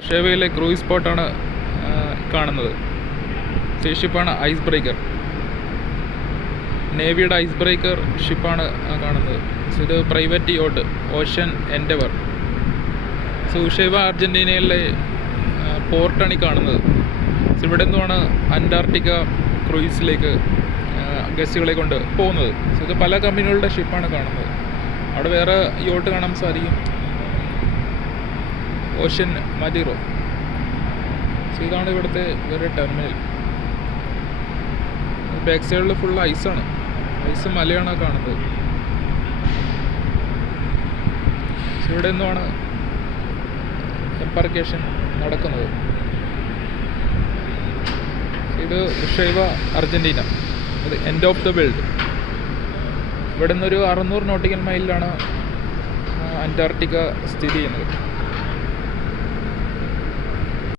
ഷേവയിലെ cruise സ്പോട്ടാണ് കാണുന്നത്. ഷിപ്പാണ് ice breaker. നേവിയുടെ ice breaker ഷിപ്പാണ് കാണുന്നത്. ഇത് പ്രൈവറ്റ് യോട്ട് ഓഷ്യൻ എൻഡവർ. സുഷേവ അർജൻറ്റീനയിലെ പോർട്ടാണ് ഈ കാണുന്നത്. ഇവിടെ നിന്നുമാണ് അന്റാർട്ടിക്ക ക്രൂയിസിലേക്ക് ഗസ്റ്റുകളെ കൊണ്ട് പോകുന്നത്. ഇത് പല കമ്പനികളുടെ ഷിപ്പാണ് കാണുന്നത്. അവിടെ വേറെ യോട്ട് കാണാൻ സാധിക്കും. ഓഷ്യൻ മദീറോ. ഇതാണ് ഇവിടുത്തെ വേറെ ടെർമിനൽ. ബാക്ക് സൈഡിൽ ഫുൾ ഐസാണ്. ഐസ് മലയാണ് കാണുന്നത്. ഇവിടെ നിന്നുമാണ് എംബാർക്കേഷൻ നടക്കുന്നത്. ഇത് ഷേവ അർജൻറ്റീന. ഇത് എൻഡ് ഓഫ് ദ വേൾഡ്. ഇവിടെ നിന്നൊരു 600 നോട്ടിക്കൽ മൈലിലാണ് അന്റാർട്ടിക്ക സ്ഥിതി ചെയ്യുന്നത്.